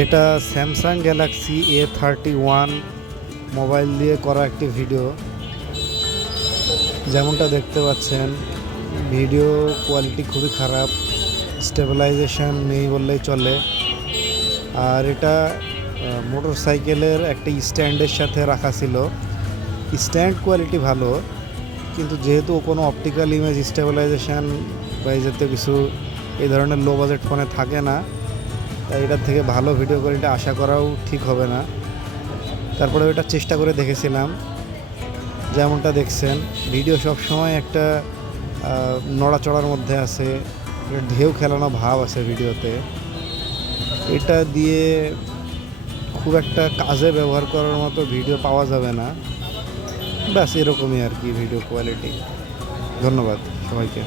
এটা Samsung Galaxy A31 mobile দিয়ে করা একটি ভিডিও। যেমনটা দেখতে পাচ্ছেন, ভিডিও কোয়ালিটি খুবই খারাপ, স্টেবিলাইজেশন নেই বললেই চলে। আর এটা মোটর সাইকেলের একটা স্ট্যান্ডের সাথে রাখা ছিল। স্ট্যান্ড কোয়ালিটি ভালো, কিন্তু যেহেতু কোনো অপটিক্যাল ইমেজ স্টেবিলাইজেশন বা এই জাতীয় কিছু এই ধরনের লো বাজেট ফোনে থাকে না, তাই এটার থেকে ভালো ভিডিও কোয়ালিটি আশা করাও ঠিক হবে না। তারপরে এটা চেষ্টা করে দেখেছিলাম। যেমনটা দেখছেন, ভিডিও সবসময় একটা নড়াচড়ার মধ্যে আছে, ঢেউ খেলানো ভাব আছে ভিডিওতে। এটা দিয়ে খুব একটা কাজে ব্যবহার করার মতো ভিডিও পাওয়া যাবে না। ব্যাস এরকমই আর কি ভিডিও কোয়ালিটি। ধন্যবাদ সবাইকে।